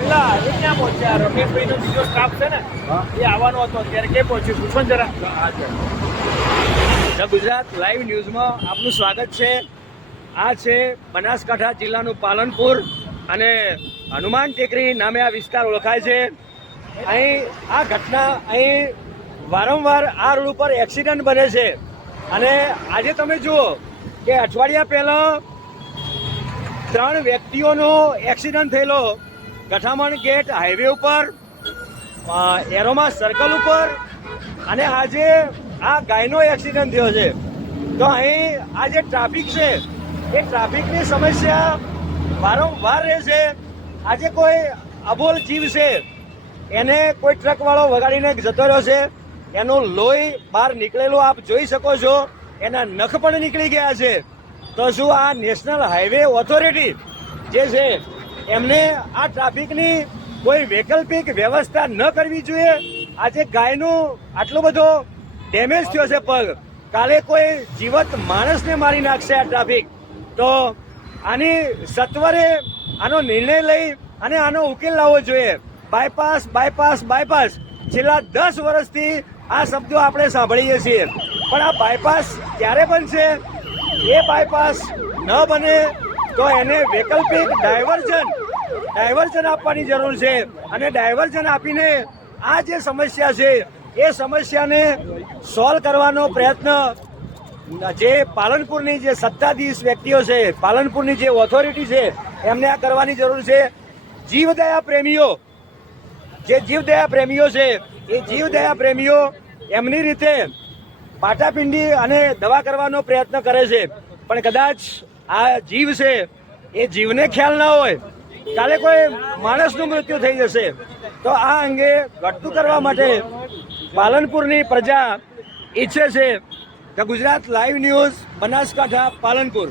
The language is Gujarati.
પહેલા એ ક્યાં પહોંચ્યા? રમેશભાઈનો બીજો સ્ટાફ છે ને એ આવવાનો હતો, અત્યારે ક્યાં પહોંચ્યું પૂછો ને જરા. ગુજરાત લાઈવ ન્યૂઝમાં આપનું સ્વાગત છે. આ છે બનાસકાંઠા જિલ્લાનું પાલનપુર અને હનુમાન ટેકરી નામે આ વિસ્તાર ઓળખાય છે. અહીં આ ઘટના અહીં વારંવાર આ રોડ ઉપર એક્સિડન્ટ બને છે અને આજે તમે જુઓ કે અઠવાડિયા પહેલા 3 વ્યક્તિઓનો એક્સિડન્ટ થયેલો ગઠામણ ગેટ હાઈવે ઉપર, એરોમા સર્કલ ઉપર, અને આજે આ ગાયનો એક્સિડન્ટ થયો છે. તો અહીં આ જે ટ્રાફિક છે એ ટ્રાફિકની સમસ્યા વારંવાર રહે છે. આજે કોઈ અબોલ જીવ છે એને કોઈ ટ્રકવાળો વગાડીને જતો રહ્યો છે, એનું લોહી બહાર નીકળેલું આપ જોઈ શકો છો, એના નખ પણ નીકળી ગયા છે. તો શું આ નેશનલ હાઈવે ઓથોરિટી જે છે એમને આ ટ્રાફિકની કોઈ વૈકલ્પિક વ્યવસ્થા ન કરવી જોઈએ? આજે ગાયનું આટલો બધો ડેમેજ થયો છે પગ, કાલે કોઈ જીવત માણસને મારી નાખશે આ ટ્રાફિક. તો આની સત્વરે આનો નિર્ણય લઈ અને આનો ઉકેલ લાવવો જોઈએ. બાયપાસ બાયપાસ બાયપાસ છેલ્લા 10 વર્ષથી આ શબ્દો આપણે સાંભળીએ છીએ, પણ આ બાયપાસ ક્યારે બનશે? એ બાયપાસ ન બને તો એને વૈકલ્પિક ડાયવર્ઝન આપવાની જરૂર છે અને ડાયવર્ઝન આપીને આ જે સમસ્યા છે એ સમસ્યાને સોલ્વ કરવાનો પ્રયત્ન જે પાલનપુરની જે સત્તાધીશ વ્યક્તિઓ છે, પાલનપુરની જે ઓથોરિટી છે એમને આ કરવાની જરૂર છે. જીવદયા પ્રેમીઓ છે એ જીવદયા પ્રેમીઓ એમની રીતે પાટાપિંડી અને દવા કરવાનો પ્રયત્ન કરે છે, પણ કદાચ આ જીવ છે એ જીવને ખ્યાલ ના હોય, કાલે કોઈ માણસનું મૃત્યુ થઈ જશે. તો આ અંગે ઘટતું કરવા માટે પાલનપુરની પ્રજા ઈચ્છે છે કે ગુજરાત લાઈવ ન્યૂઝ બનાસકાંઠા પાલનપુર